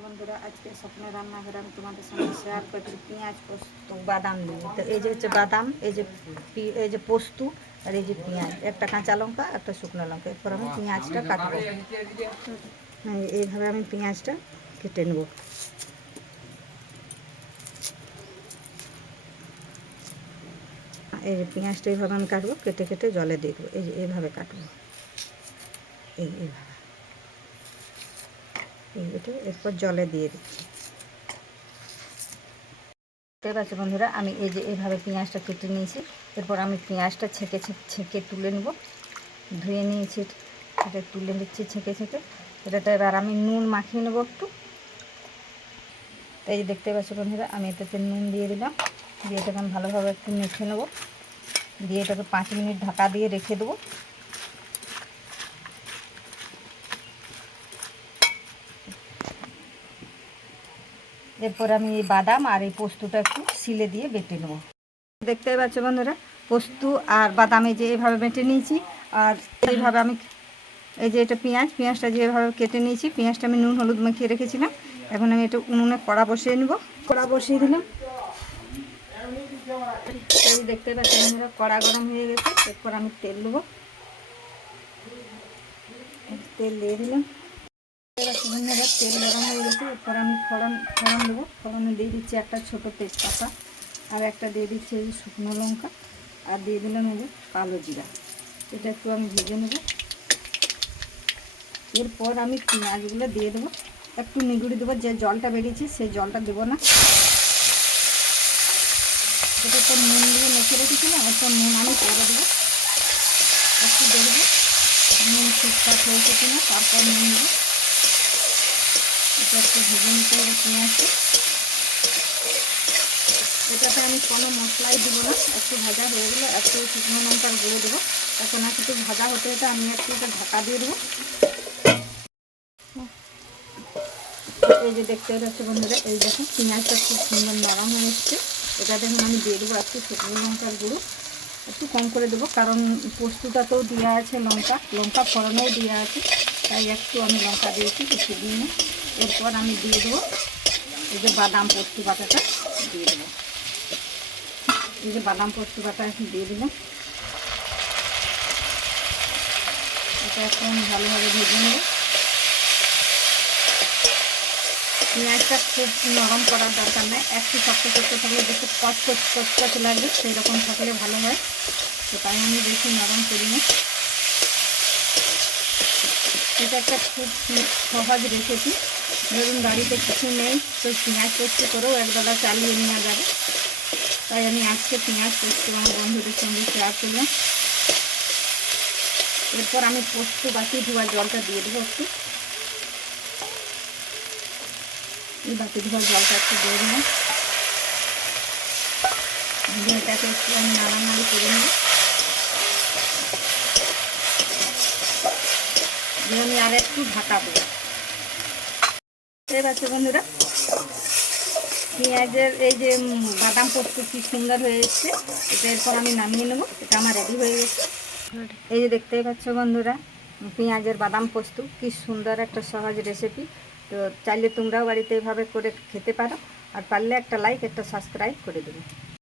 বন্ধুরা, আজকে স্বপ্নের রান্নাঘরে আমি তোমাদের সঙ্গে শেয়ার করছি পেঁয়াজ পোস্ত বাদাম দিয়ে। তো এই যে হচ্ছে বাদাম, এই যে পোস্ত, আর এই যে পেঁয়াজ, একটা কাঁচা লঙ্কা, একটা শুকনো লঙ্কা। এরপর আমি পেঁয়াজটা কাটবো। এইভাবে আমি পেঁয়াজটা কেটে নেব। এই যে পেঁয়াজটা এইভাবে আমি কাটবো, কেটে কেটে জলে দিয়ে দেবো। এই যে এইভাবে কাটবো, এইভাবে এটা এরপর জলে দিয়ে দিচ্ছি। দেখতে পাচ্ছি বন্ধুরা, আমি এই যে এইভাবে পেঁয়াজটা কেটে নিয়েছি। এরপর আমি পেঁয়াজটা ছেঁকে তুলে নেব। ধুয়ে নিয়েছি, এটা তুলে নিচ্ছি ছেঁকে। এটাতে এবার আমি নুন মাখিয়ে নেবো একটু। এই যে দেখতে পাচ্ছি বন্ধুরা, আমি এটাতে নুন দিয়ে দিলাম। দিয়ে এটাকে আমি ভালোভাবে একটু মেখে নেবো। দিয়ে এটাকে 5 মিনিট ঢাকা দিয়ে রেখে দেবো। এরপর আমি এই বাদাম আর এই পোস্তটা একটু শিলে দিয়ে বেটে নেবো। দেখতে পাচ্ছ বন্ধুরা, পোস্ত আর বাদামে যে এভাবে বেটে নিয়েছি। আর এইভাবে আমি এই যে এটা পেঁয়াজটা যেভাবে কেটে নিয়েছি, পেঁয়াজটা আমি নুন হলুদ মাখিয়ে রেখেছিলাম। এখন আমি এটা উনুনে কড়া বসিয়ে নেব। কড়া বসিয়ে দিলাম। এই দেখতে পাচ্ছি বন্ধুরা, কড়া গরম হয়ে গেছে। এরপর আমি তেল দেবো। তেল দিয়ে দিলাম। বন্ধুরা, তেল গরম হয়ে গেছে। এরপর আমি ফোড়ন দেবো। ফোড়নে দিয়ে দিচ্ছি একটা ছোটো তেজপাতা, আর একটা দিয়ে দিচ্ছি এই শুকনো লঙ্কা, আর দিয়ে দিলাম এই যে কালো জিরা। এটা একটু আমি ভেজে নেব। এরপর আমি পেঁয়াজগুলো দিয়ে দেবো। একটু নিগুড়ি দেবো, যে জলটা বেরিয়েছে সেই জলটা দেবো না। এটা তো নুন দিয়ে মেখে রেখেছিলাম। এরপর নুন আমি করে দেবো। একটু দেখবো নুন ঠিকঠাক হয়েছে কিনা, তারপর নুন দেবো। এটা একটু ভেজে নিতে হবে পেঁয়াজটা। এটাতে আমি কোনো মশলাই দেবো না। একটু ভাজা হয়ে গেলে একটু শুকনো লঙ্কার গুঁড়ো দেবো। এখন একটু ভাজা হতে আমি একটু এটা ঢাকা দিয়ে দেবো। এই যে দেখতে পাচ্ছি বন্ধুরা, এই দেখুন পেঁয়াজটা খুব সুন্দর নরম হয়ে এসছে। এটা দেখুন আমি দিয়ে দেবো একটু শুকনো লঙ্কার গুঁড়ো। একটু কম করে দেবো, কারণ পোস্তটাতেও দেওয়া আছে লঙ্কা ফোড়নেও দেওয়া আছে, তাই একটু আমি লঙ্কা দিয়েছি কিছু দিনে। এরপর আমি দিয়ে দেবো এই যে বাদাম পোস্ত বাটাটা দিয়ে দেবো। এই যে বাদাম পোস্ত বাটা এখন দিয়ে দিলাম। এটা এখন ভালোভাবে ভেজে নেব। পেঁয়াজটা খুব নরম করার দরকার নেই, একটু শক্ত থাকলে বেশি কচকচ লাগবে, সেই রকম থাকলে ভালো হয়। তো তাই আমি বেশি নরম করি না। এটা একটা খুব সহজ রেসিপি। ধরুন বাড়িতে কিছু নেই, তো পেঁয়াজ পোস্ত করেও একবেলা চালিয়ে নেওয়া যাবে। তাই আমি আজকে পেঁয়াজ পোস্ত আমার বন্ধুদের সঙ্গে শেয়ার করলাম। এরপর আমি পোস্ত বাটি ধোয়া জলটা দিয়ে দেবো একটু। এই বাটি ধোয়া জলটা একটু দিয়ে দিলাম। এটাকে একটু আমি নাড়ানাড়ি করে নেব। দিয়ে আমি আর একটু ঢাকা দেবো। ঠিক আছে বন্ধুরা, পেঁয়াজের এই যে বাদাম পোস্ত কি সুন্দর হয়ে এসছে। এটা এরপর আমি নামিয়ে নেবো। এটা আমার রেডি হয়ে গেছে। এই যে দেখতেই পাচ্ছ বন্ধুরা, পেঁয়াজের বাদাম পোস্ত কি সুন্দর একটা সহজ রেসিপি। তো চাইলে তোমরাও বাড়িতে এইভাবে করে খেতে পারো। আর পারলে একটা লাইক, একটা সাবস্ক্রাইব করে দেবে।